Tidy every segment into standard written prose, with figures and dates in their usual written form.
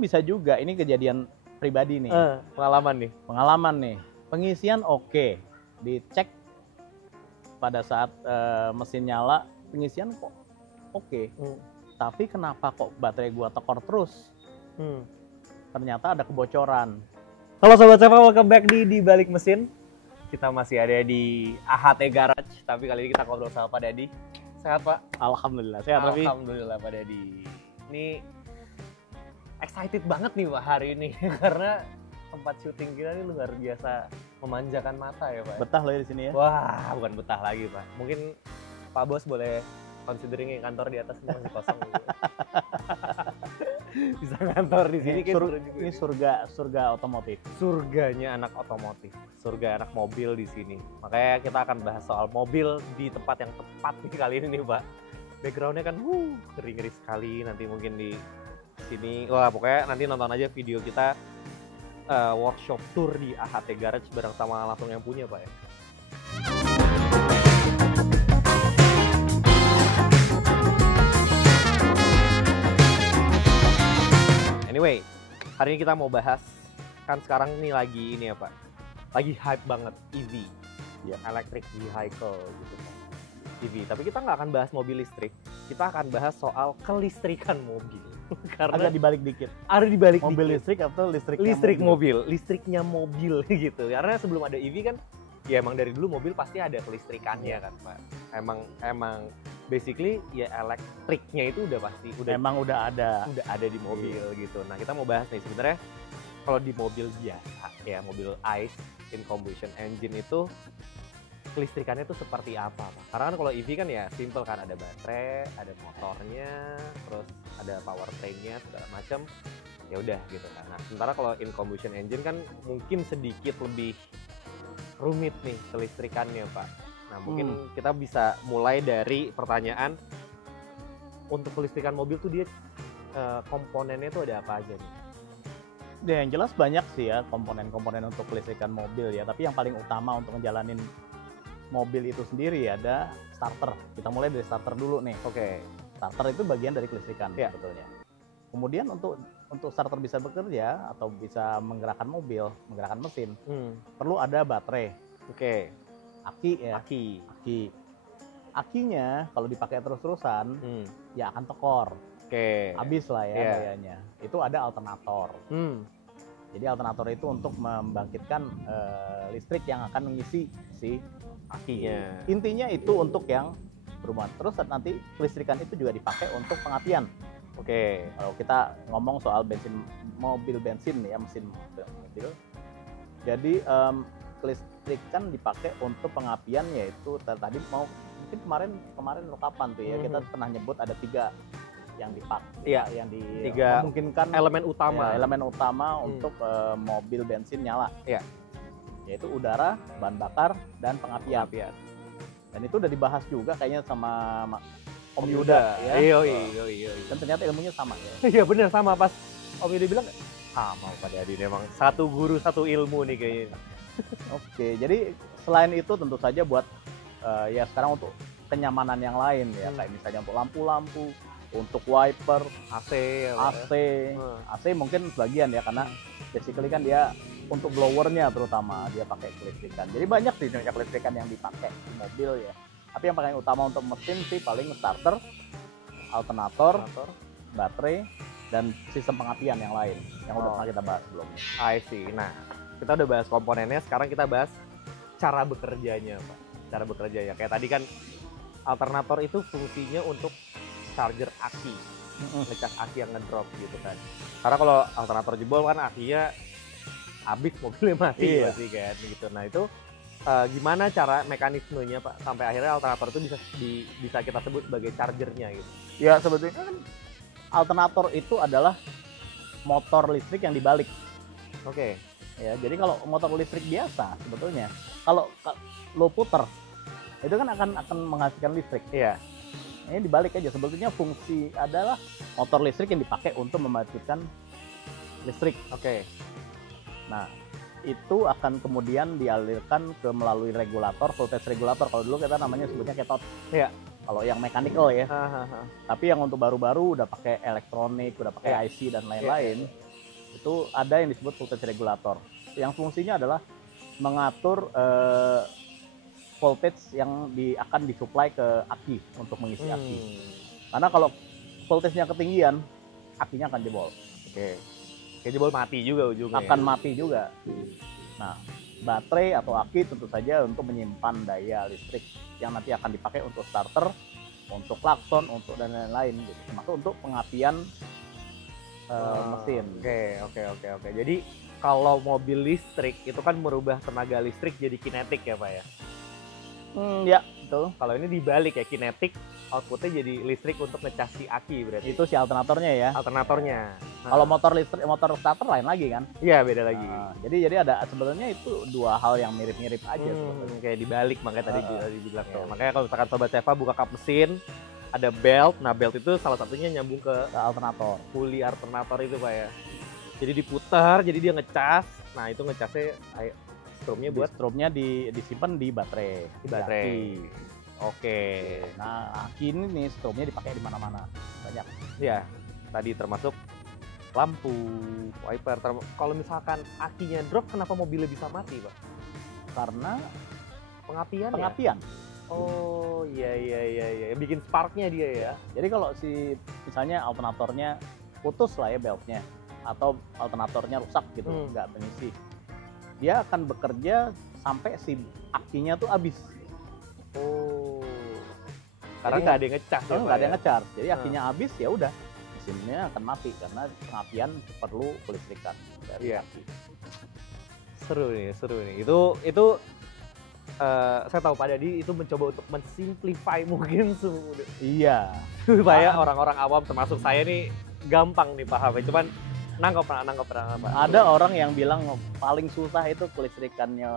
bisa juga. Ini kejadian pribadi nih. Pengalaman nih. Pengisian oke. Dicek pada saat mesin nyala, pengisian kok oke. Tapi kenapa kok baterai gua tekor terus? Ternyata ada kebocoran. Halo Sobat Seva, welcome back di Balik Mesin. Kita masih ada di AHT Garage, tapi kali ini kita ngobrol sama Pak Dadi. Sehat Pak? Alhamdulillah, sehat Raffi. Alhamdulillah Pak Dadi. Ini excited banget nih Pak hari ini, karena tempat syuting kita ini luar biasa memanjakan mata ya Pak. Betah loh ya di sini ya? Wah, bukan betah lagi Pak. Mungkin Pak Bos boleh considering kantor di atas semua masih kosong gitu. Bisa kantor di sini ini surga otomotif. Surganya anak otomotif, surga anak mobil di sini. Makanya kita akan bahas soal mobil di tempat yang tepat nih kali ini nih Pak. Backgroundnya kan ngeri-ngeri sekali, nanti mungkin di sini. Wah, pokoknya nanti nonton aja video kita workshop tour di AHT Garage bareng sama langsung yang punya Pak ya. Anyway, hari ini kita mau bahas, kan sekarang nih lagi ini ya Pak, lagi hype banget EV, ya, electric vehicle gitu Pak. EV, tapi kita nggak akan bahas mobil listrik, kita akan bahas soal kelistrikan mobil. Karena agak dibalik dikit. Ada dibalik mobil dikit. Listrik atau listriknya mobil gitu. Karena sebelum ada EV kan, ya emang dari dulu mobil pasti ada kelistrikannya kan Pak. Emang basically ya elektriknya itu udah pasti udah ada di mobil gitu. Nah kita mau bahas nih sebenarnya kalau di mobil biasa ya, mobil ICE in combustion engine itu kelistrikannya itu seperti apa Pak? Karena kan kalau EV kan ya simple kan, ada baterai, ada motornya, terus ada powertrainnya segala macam, ya udah gitu kan. Nah sementara kalau in combustion engine kan mungkin sedikit lebih rumit nih kelistrikannya Pak. Nah mungkin kita bisa mulai dari pertanyaan, untuk kelistrikan mobil tuh dia komponennya tuh ada apa aja nih? Ya, yang jelas banyak sih ya komponen-komponen untuk kelistrikan mobil ya. Tapi yang paling utama untuk ngejalanin mobil itu sendiri ada starter. Kita mulai dari starter dulu nih. Oke. Starter itu bagian dari kelistrikan sebetulnya. Kemudian untuk starter bisa bekerja atau bisa menggerakkan mobil, menggerakkan mesin, perlu ada baterai. Oke. Aki ya. Aki. Akinya kalau dipakai terus-terusan ya akan tekor. Oke. Habis lah ya dayanya. Itu ada alternator. Jadi alternator itu untuk membangkitkan listrik yang akan mengisi si akinya. Intinya itu untuk yang berhubungan. Terus nanti kelistrikan itu juga dipakai untuk pengapian. Oke. Kalau kita ngomong soal mobil bensin ya, mesin mobil. Jadi kelistrikan dipakai untuk pengapian, yaitu tadi mungkin kemarin kapan tuh ya, kita pernah nyebut ada 3 yang dipakai, yang memungkinkan elemen utama untuk mobil bensin nyala, yaitu udara, bahan bakar, dan pengapian. Dan itu udah dibahas juga kayaknya sama Om Yuda ya. Iya. Dan ternyata ilmunya sama ya. Iya benar, sama. Pas Om Yuda bilang sama Pak Dadi, memang satu guru satu ilmu nih kayaknya. Oke, jadi selain itu tentu saja buat ya sekarang untuk kenyamanan yang lain ya, kayak misalnya untuk lampu-lampu, untuk wiper, AC mungkin sebagian ya, karena basically kan dia untuk blowernya terutama dia pakai kelistrikan. Jadi banyak sih jenis kelistrikan yang dipakai di mobil ya. Tapi yang paling utama untuk mesin sih paling starter, alternator, baterai, dan sistem pengapian yang lain yang udah pernah kita bahas sebelumnya. I see. Nah, kita udah bahas komponennya, sekarang kita bahas cara bekerjanya Pak. Cara bekerjanya kayak tadi kan, alternator itu fungsinya untuk charger aki, ngecas aki yang ngedrop gitu kan. Karena kalau alternator jebol kan akinya habis, mobilnya mati pasti kan gitu. Nah itu gimana cara mekanismenya Pak sampai akhirnya alternator itu bisa kita sebut sebagai chargernya gitu? Ya sebetulnya kan alternator itu adalah motor listrik yang dibalik. Oke. Ya, jadi kalau motor listrik biasa sebetulnya kalau lo puter itu kan akan menghasilkan listrik. Iya. Ini dibalik aja, sebetulnya fungsi adalah motor listrik yang dipakai untuk membangkitkan listrik. Oke. Nah, itu akan kemudian dialirkan ke melalui regulator, voltage regulator. Kalau dulu kita namanya sebutnya cathode. Iya. Kalau yang mechanical ya. Tapi yang untuk baru-baru udah pakai elektronik, udah pakai IC dan lain-lain. itu ada yang disebut voltage regulator. Yang fungsinya adalah mengatur voltage yang akan disuplai ke aki untuk mengisi aki. Karena kalau voltage-nya ketinggian, akinya akan jebol. Oke. Kayak jebol mati juga ujungnya. Akan mati juga. Nah, baterai atau aki tentu saja untuk menyimpan daya listrik yang nanti akan dipakai untuk starter, untuk klakson, untuk dan lain-lain gitu. Termasuk untuk pengapian mesin. Oke. Jadi kalau mobil listrik itu kan merubah tenaga listrik jadi kinetik ya Pak ya? Ya, betul. Kalau ini dibalik ya, kinetik outputnya jadi listrik untuk ngecas si aki berarti. Itu si alternatornya ya. Alternatornya. Kalau motor listrik, motor starter lain lagi kan? Iya, beda lagi. Jadi ada sebenarnya itu dua hal yang mirip-mirip aja. Kayak dibalik, makanya tadi dibilang tuh. Makanya kalau misalkan Sobat Seva buka kap mesin, ada belt. Nah, belt itu salah satunya nyambung ke alternator. Puli alternator itu Pak ya. Jadi diputar, jadi dia ngecas. Nah, itu ngecasnya strumnya buat strumnya disimpan di baterai. Di baterai. Oke. Nah, aki ini nih strumnya dipakai di mana-mana. Banyak. Ya, tadi termasuk lampu, wiper. Kalau misalkan akinya drop, kenapa mobilnya bisa mati, Pak? Karena pengapian. Ya? Oh, iya. Bikin sparknya dia ya. Jadi kalau misalnya alternatornya putus lah ya beltnya, atau alternatornya rusak gitu, nggak mengisi, dia akan bekerja sampai si akinya tuh habis. Oh, karena nggak ada yang ngecas ya, nggak ada yang ngecas. Jadi akinya habis ya udah, mesinnya akan mati karena pengapian perlu kelistrikan dari aki. Seru nih. Itu saya tahu Pak Dadi itu mencoba untuk mensimplify mungkin supaya orang-orang awam termasuk saya nih gampang nih pahamnya. Cuman nangkep. Ada orang yang bilang paling susah itu kelistrikannya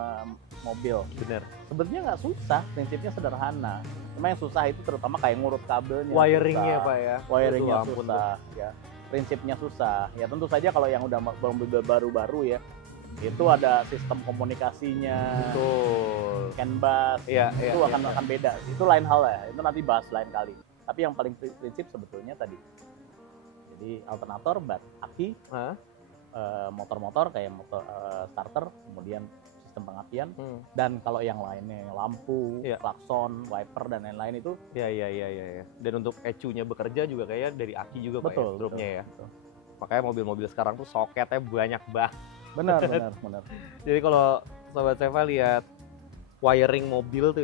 mobil. Bener. Sebetulnya nggak susah, prinsipnya sederhana. Cuma yang susah itu terutama kayak ngurut kabelnya. Wiringnya Pak ya. Wiringnya susah. Ya. Prinsipnya susah. Ya tentu saja kalau yang udah mobil baru-baru ya, itu ada sistem komunikasinya. Betul. CAN bus. Itu akan beda. Itu lain hal ya. Itu nanti bahas lain kali. Tapi yang paling prinsip sebetulnya tadi. Jadi alternator, aki, motor-motor kayak motor starter, kemudian sistem pengapian, dan kalau yang lainnya lampu, klakson, wiper dan lain-lain itu. Iya. Dan untuk ECU-nya bekerja juga kayaknya dari aki juga Pak ya, strumnya ya. Betul. Makanya mobil-mobil sekarang tuh soketnya banyak banget. Benar. Jadi kalau Sobat Seva lihat wiring mobil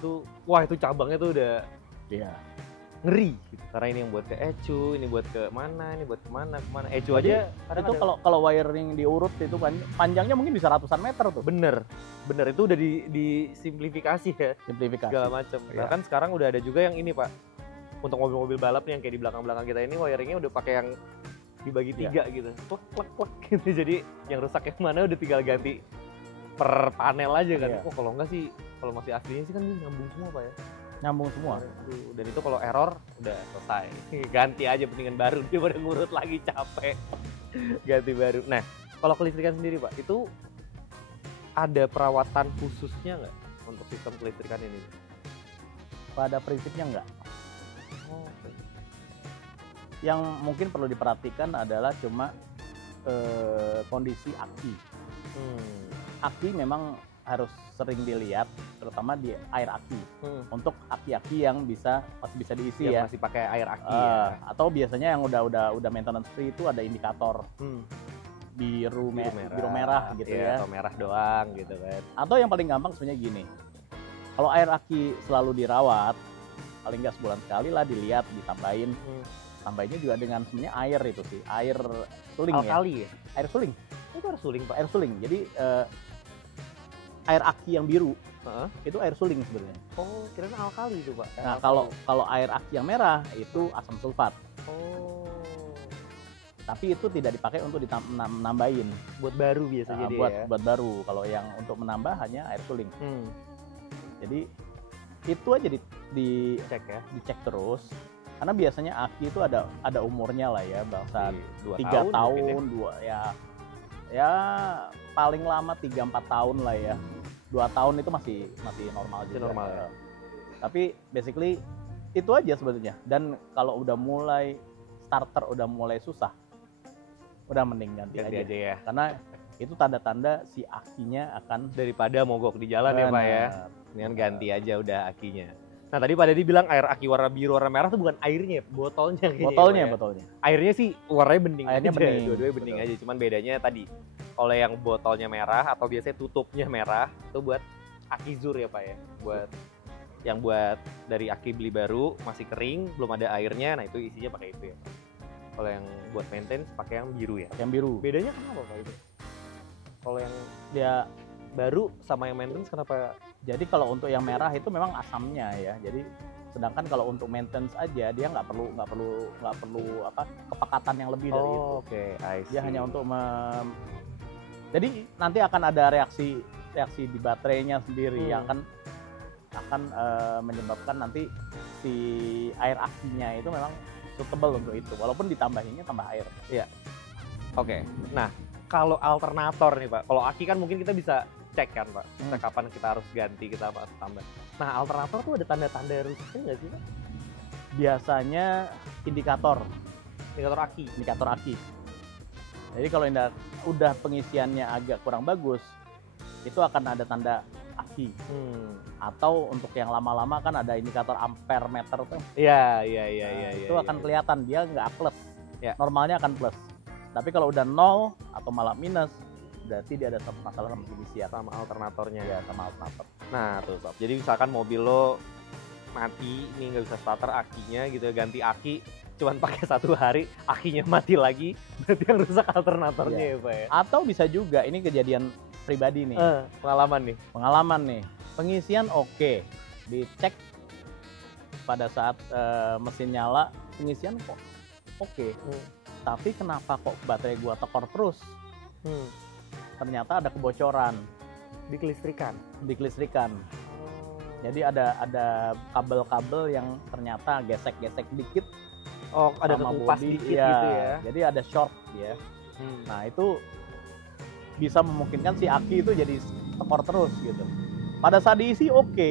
tuh, wah itu cabangnya tuh udah ngeri gitu. Karena ini yang buat ke ECU, ini buat ke mana, ini buat kemana. ECU aja itu kalau wiring diurut itu panjangnya mungkin bisa ratusan meter tuh. Bener itu udah disimplifikasi ya. Segala macam. Bahkan sekarang udah ada juga yang ini Pak, untuk mobil-mobil balap yang kayak di belakang-belakang kita ini wiringnya udah pakai yang dibagi 3 gitu, klek gitu. Jadi yang rusak yang mana udah tinggal ganti per panel aja kan. Kalau enggak sih, kalau masih aslinya sih kan nyambung semua Pak ya. Nyambung semua. Dan itu kalau error udah selesai. Ganti aja pentingan baru, dia pada ngurut lagi capek. Ganti baru. Nah, kalau kelistrikan sendiri Pak, itu ada perawatan khususnya nggak untuk sistem kelistrikan ini? Pada prinsipnya nggak. Yang mungkin perlu diperhatikan adalah cuma kondisi aki. Aki memang harus sering dilihat, terutama di air aki. Untuk aki-aki yang masih bisa diisi yang ya. Masih pakai air aki ya. Atau biasanya yang udah maintenance free itu ada indikator biru merah gitu ya. Atau merah doang gitu kan. Atau yang paling gampang sebenarnya gini. Kalau air aki selalu dirawat, paling nggak sebulan sekali lah dilihat, ditambahin. Tambahinnya juga dengan sebenarnya air itu sih, air suling. Alkali ya? Air suling. Itu air suling Pak? Air suling. Jadi air aki yang biru itu air suling sebenarnya. Oh, kirain alkali itu Pak. Nah, kalau air aki yang merah itu asam sulfat. Oh. Tapi itu tidak dipakai untuk menambahin. Buat baru biasanya buat baru. Kalau yang untuk menambah hanya air suling. Jadi itu aja dicek ya, dicek terus. Karena biasanya aki itu ada umurnya lah ya, bangsa 3 tahun, ya paling lama 3-4 tahun lah ya. 2 tahun itu masih normal juga. Normal ya. Tapi basically itu aja sebetulnya. Dan kalau udah mulai starter udah mulai susah, udah mending ganti Ganti aja. aja ya. Karena itu tanda-tanda si akinya akan Daripada mogok di jalan ya Pak ya. benar. Dengan ganti aja udah akinya. Nah tadi Pak Dedi bilang air aki warna biru warna merah tuh bukan airnya, botolnya kayaknya. Botolnya, ya, Pak ya. botolnya. Airnya sih warnanya bening Airnya aja. bening, Dua-duanya bening betul. aja. Cuman bedanya tadi kalau yang botolnya merah atau biasanya tutupnya merah itu buat aki zur ya Pak ya. Buat dari aki beli baru masih kering belum ada airnya, nah itu isinya pakai itu ya. Kalau yang buat maintenance pakai yang biru ya. Yang biru. Bedanya kenapa Pak itu? Kalau yang Dia baru sama yang maintenance kenapa? jadi kalau untuk yang merah itu memang asamnya ya. Jadi sedangkan kalau untuk maintenance aja dia nggak perlu apa kepekatan yang lebih dari itu. Oke, I see. Dia hanya untuk jadi nanti akan ada reaksi di baterainya sendiri yang akan menyebabkan nanti si air akinya itu memang suitable untuk itu. Walaupun ditambahinnya tambah air. Oke. Nah, kalau alternator nih Pak, kalau aki kan mungkin kita bisa cek kan Pak, kita kapan kita harus ganti, kita harus tambah. Nah, alternator tuh ada tanda-tanda rusaknya nggak sih Pak? Biasanya indikator Indikator aki. Jadi kalau udah pengisiannya agak kurang bagus, itu akan ada tanda aki. Atau untuk yang lama-lama kan ada indikator ampere meter tuh. Iya. Itu akan kelihatan dia nggak plus. Ya. Normalnya akan plus. Tapi kalau udah 0 atau malah minus, berarti dia ada masalah sama pengisian. Sama alternatornya. Ya, sama alternator. Nah, tuh Sob. Jadi misalkan mobil lo mati, ini nggak bisa starter akinya gitu, ganti aki, cuman pakai 1 hari, akinya mati lagi, berarti yang rusak alternatornya ya Pak ya. Atau bisa juga, ini kejadian pribadi nih, Pengalaman nih. pengisian oke, dicek pada saat mesin nyala, pengisian kok oke. Tapi kenapa kok baterai gua tekor terus? Ternyata ada kebocoran Di kelistrikan. di kelistrikan. Jadi ada kabel-kabel yang ternyata gesek-gesek dikit. Oh, ada sama kekupas bodi, dikit iya. gitu ya. Jadi ada short ya. Nah itu bisa memungkinkan si aki itu jadi tekor terus gitu. Pada saat diisi oke,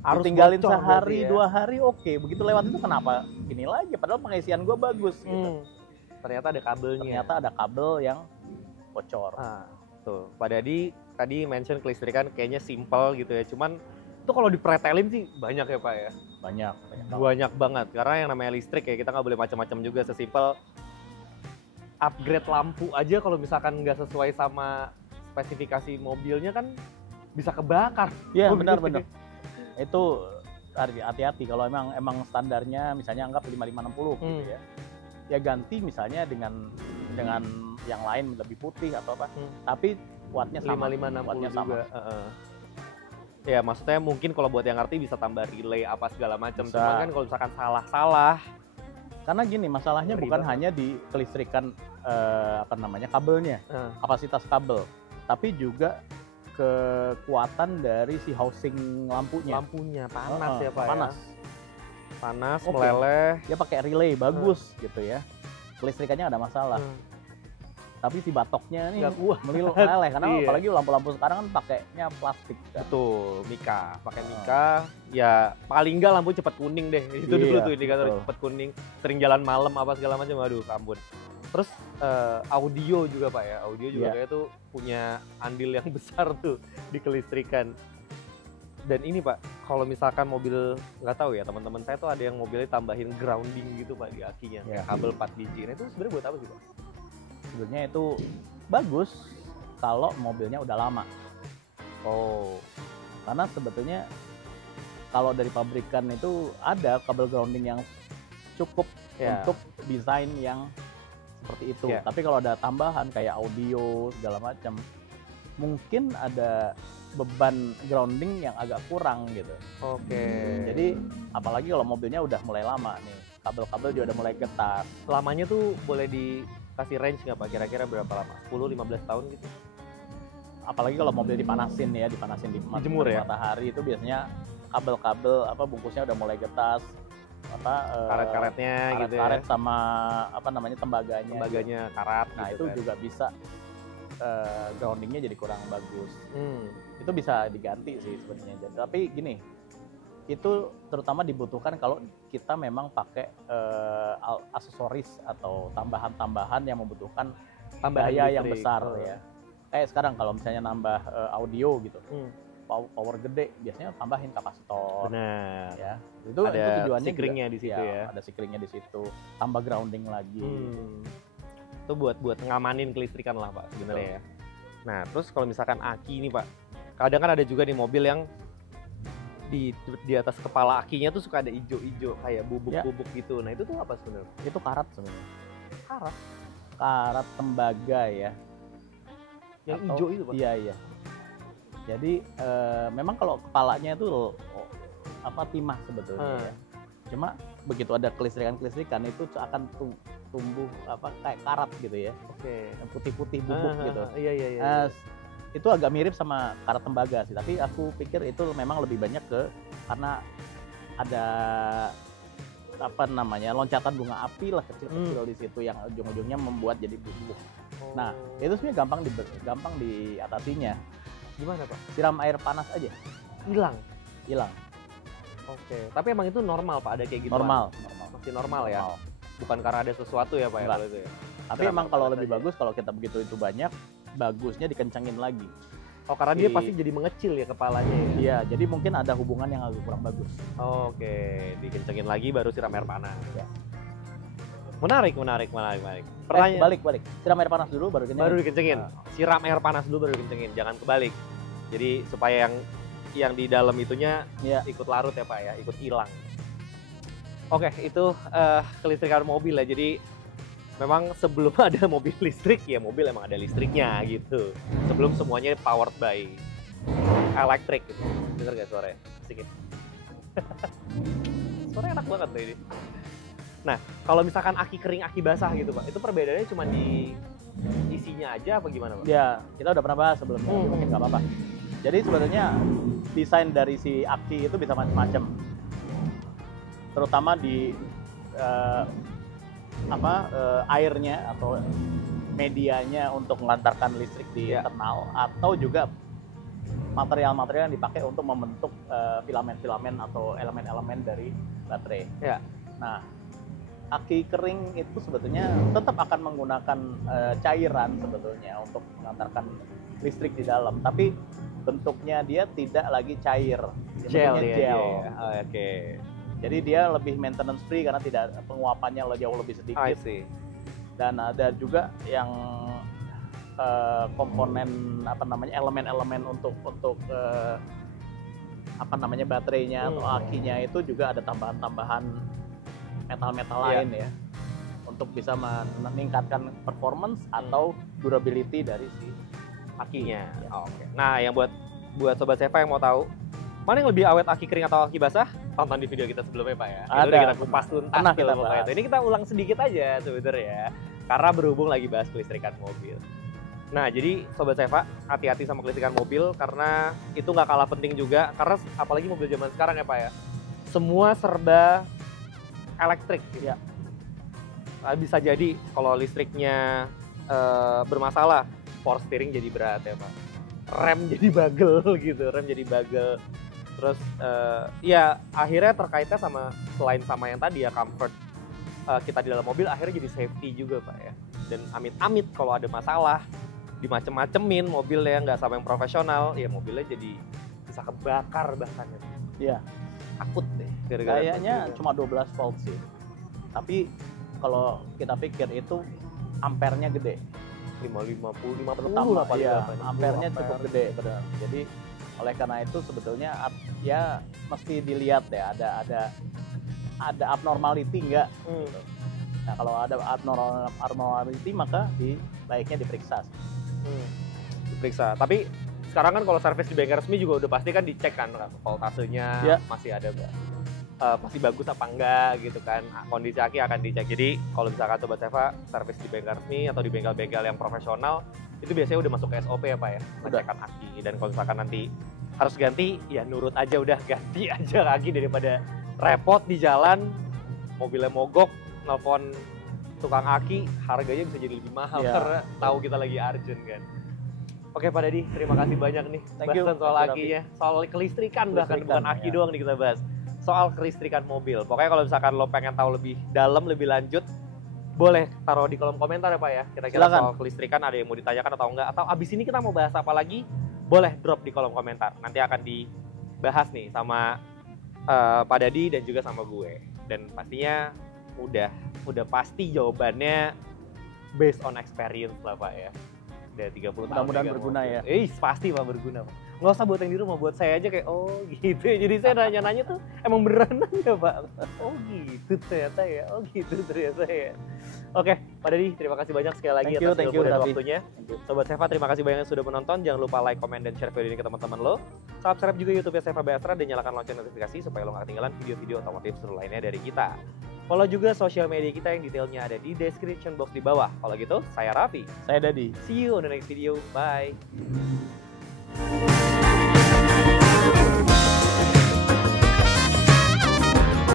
Harus tinggalin bocor sehari berarti ya. 2 hari oke. Begitu lewat itu kenapa gini lagi? Padahal pengisian gua bagus gitu. Ternyata ada kabelnya. Ternyata ada kabel yang bocor. Ah, tuh. Pak Dadi tadi mention kelistrikan kayaknya simple gitu ya. Cuman itu kalau dipretelin sih banyak ya Pak ya. Banyak banget. Banyak banget. Karena yang namanya listrik ya kita nggak boleh macam-macam juga. Sesimpel upgrade lampu aja kalau misalkan nggak sesuai sama spesifikasi mobilnya kan bisa kebakar. Iya benar-benar. Itu hati-hati kalau emang standarnya misalnya anggap 5560 gitu ya. Ya ganti misalnya dengan yang lain lebih putih atau apa. Tapi wattnya sama. 5560 wattnya juga. Ya maksudnya mungkin kalau buat yang ngerti bisa tambah relay apa segala macam. Bisa. Cuman kan kalau misalkan salah. Karena gini masalahnya Ngeri bukan banget. hanya di kelistrikan kabelnya, kapasitas kabel, tapi juga kekuatan dari si housing lampunya. Lampunya panas ya Pak panas. ya. Panas, Oke. meleleh. Dia pakai relay bagus gitu ya. Kelistrikannya nggak ada masalah. Tapi si batoknya nih Nggak kuat. meleleh karena Iya. apalagi lampu-lampu sekarang kan pakainya plastik kan. Betul, Mika. Pakai Mika, ya paling nggak lampu cepat kuning deh. Itu dulu Iya, tuh indikator betul. cepat kuning. Sering jalan malam apa segala macam, aduh ampun. Terus audio juga Pak ya. Audio juga Iya. kayak tuh punya andil yang besar tuh di kelistrikan. Dan ini Pak, kalau misalkan mobil, nggak tahu ya teman-teman saya tuh ada yang mobilnya tambahin grounding gitu Pak di akinya, Iya. kayak kabel 4 biji. Nah itu sebenarnya buat apa sih Pak? Sebenarnya itu bagus kalau mobilnya udah lama. Oh, Karena sebetulnya kalau dari pabrikan itu ada kabel grounding yang cukup ya. untuk desain yang seperti itu. Ya. Tapi kalau ada tambahan kayak audio segala macam, mungkin ada beban grounding yang agak kurang gitu. Oke. Jadi apalagi kalau mobilnya udah mulai lama nih, kabel-kabel juga udah mulai getar. Lamanya tuh boleh dikasih range nggak Pak? Kira-kira berapa lama? 10-15 tahun gitu? Apalagi kalau mobil dipanasin ya, dipanasin di Dijemur ya? matahari itu biasanya kabel-kabel bungkusnya udah mulai getas, Karet-karetnya gitu ya? karet sama tembaganya. Tembaganya karat Nah gitu itu kan. juga bisa groundingnya jadi kurang bagus. Hmm. Itu bisa diganti sih sebenarnya. Tapi gini, itu terutama dibutuhkan kalau kita memang pakai aksesoris atau tambahan-tambahan yang membutuhkan Tambahan daya yang listrik. besar ya. Kayak sekarang kalau misalnya nambah audio gitu, power gede, biasanya tambahin kapasitor. Benar. Ya, itu Ada tujuannya sikringnya di situ ya. Ada sikringnya di situ, tambah grounding lagi. Itu buat ngamanin kelistrikan lah Pak sebenarnya ya. Nah terus kalau misalkan aki ini Pak, kadang kan ada juga nih mobil yang di atas kepala akinya tuh suka ada ijo-ijo kayak bubuk-bubuk gitu. Nah itu tuh apa sebenarnya? Itu karat sebenarnya. Karat. Karat tembaga ya. Yang Atau- ijo itu Pak? Iya. Jadi memang kalau kepalanya itu timah sebetulnya ya. Cuma begitu ada kelistrikan itu akan tumbuh kayak karat gitu ya. Oke. Yang putih-putih bubuk gitu. Iya. Itu agak mirip sama karat tembaga sih, tapi aku pikir itu memang lebih banyak karena ada loncatan bunga api lah kecil-kecil di situ yang ujung-ujungnya membuat jadi bubuk. Nah, itu sebenarnya gampang diatasinya. Gimana Pak? Siram air panas aja, Hilang. Oke. Tapi emang itu normal Pak, ada kayak gitu? normal. Masih normal ya? Bukan karena ada sesuatu ya Pak ya Enggak. kalau itu ya? Tapi Siram emang air kalau panas lebih aja. bagus kalau kita begitu itu banyak, bagusnya dikencengin lagi. Oh karena dia Si- pasti jadi mengecil ya kepalanya ya? Iya, jadi mungkin ada hubungan yang agak kurang bagus. Oke, dikencengin lagi baru siram air panas. Ya. Menarik. Pertanyaan Balik. Siram air panas dulu baru kencengin. baru dikencengin. Nah. Siram air panas dulu baru dikencengin, jangan kebalik. Jadi supaya yang di dalam itunya Iya. ikut larut ya Pak ya, ikut hilang. Oke, itu kelistrikan mobil ya. Jadi memang sebelum ada mobil listrik ya mobil emang ada listriknya gitu. Sebelum semuanya powered by electric gitu. Dengar gak suaranya? Asik ya? Suaranya enak banget loh ini. Nah, kalau misalkan aki kering, aki basah gitu Pak, itu perbedaannya cuma di isinya aja apa gimana Pak? Ya, kita udah pernah bahas sebelumnya, tapi mungkin nggak apa-apa. Jadi sebetulnya desain dari si aki itu bisa macam-macam. Terutama di airnya atau medianya untuk mengantarkan listrik di Ya. internal, atau juga material-material yang dipakai untuk membentuk filamen-filamen atau elemen-elemen dari baterai. Ya. Nah, aki kering itu sebetulnya tetap akan menggunakan cairan sebetulnya untuk mengantarkan listrik di dalam, tapi bentuknya dia tidak lagi cair, Gel bentuknya dia gel. ya. Oh, oke. Jadi dia lebih maintenance free karena tidak penguapannya jauh lebih I sedikit. see. Dan ada juga yang komponen elemen-elemen untuk baterainya atau akinya itu juga ada tambahan-tambahan metal-metal Iya. lain ya, untuk bisa meningkatkan performance atau durability dari si Akinya. Ya. Oh, oke. Nah, yang buat sobat Seva yang mau tahu mana yang lebih awet, aki kering atau aki basah? Tonton di video kita sebelumnya Pak ya. Itu Ada. udah kita kupas tuntas Pernah tuh kita pokoknya bahas. itu. Ini kita ulang sedikit aja sebenarnya karena berhubung lagi bahas kelistrikan mobil. Nah, jadi sobat Seva hati-hati sama kelistrikan mobil karena itu nggak kalah penting juga, karena apalagi mobil zaman sekarang ya Pak ya. Semua serba elektrik gitu. Ya. Bisa jadi kalau listriknya bermasalah, power steering jadi berat ya Pak. Rem jadi bagel gitu, Terus ya akhirnya terkaitnya selain sama yang tadi ya comfort kita di dalam mobil, akhirnya jadi safety juga Pak ya. Dan amit-amit kalau ada masalah dimacem-macemin mobilnya nggak sama yang profesional, ya mobilnya jadi bisa kebakar bahkan ya. Iya. Takut deh gara-gara Kayaknya itu. cuma 12 volt sih. Tapi kalau kita pikir itu ampernya gede. 50 Terutama lah paling ya, berapa, 50 ampernya ampere. cukup gede benar. Jadi oleh karena itu sebetulnya ya mesti dilihat ya ada abnormality enggak. Nah, kalau ada abnormality maka baiknya diperiksa. Diperiksa. Tapi sekarang kan kalau servis di bengkel resmi juga udah pasti kan dicek kan voltasenya Ya. masih ada masih bagus apa enggak gitu kan. Kondisi aki akan dicek. Jadi kalau misalkan sobat Seva servis di bengkel resmi atau di bengkel-bengkel yang profesional itu biasanya udah masuk ke SOP ya Pak ya, ngecekan aki. Dan kalau misalkan nanti harus ganti ya nurut aja, udah ganti aja aki daripada repot di jalan, mobilnya mogok, nelfon tukang aki, harganya bisa jadi lebih mahal Iya. karena tahu kita lagi urgent kan. Oke Pak Dadi, terima kasih banyak nih Thank you. bahasan soal Thank you, akinya, soal kelistrikan bahkan Kelistrikan, bukan aki ya. doang nih kita bahas. Soal kelistrikan mobil. Pokoknya kalau misalkan lo pengen tahu lebih dalam, lebih lanjut, boleh taruh di kolom komentar ya Pak ya. Kira-kira Silakan. soal kelistrikan ada yang mau ditanyakan atau enggak, atau abis ini kita mau bahas apa lagi, boleh drop di kolom komentar. Nanti akan dibahas nih sama Pak Dadi dan juga sama gue. Dan pastinya udah pasti jawabannya based on experience lah Pak ya. Udah 30 tahun. Mudah-mudahan berguna ya. Pasti Pak berguna Pak. Nggak usah buat yang di rumah, buat saya aja kayak oh gitu. Jadi saya nanya-nanya tuh emang beneran ya Pak. Oh gitu ternyata ya. Oh gitu ternyata ya. Oke, Pak Dadi, terima kasih banyak sekali lagi atas ilmu dan waktunya. Sobat Seva, terima kasih banyak yang sudah menonton. Jangan lupa like, comment, dan share video ini ke teman-teman lo. Subscribe juga YouTube-nya Seva Basra dan nyalakan lonceng notifikasi supaya lo nggak ketinggalan video-video otomotif seru lainnya dari kita. Follow juga sosial media kita yang detailnya ada di description box di bawah. Kalau gitu, saya Raffi. Saya Dadi. See you on the next video. Bye.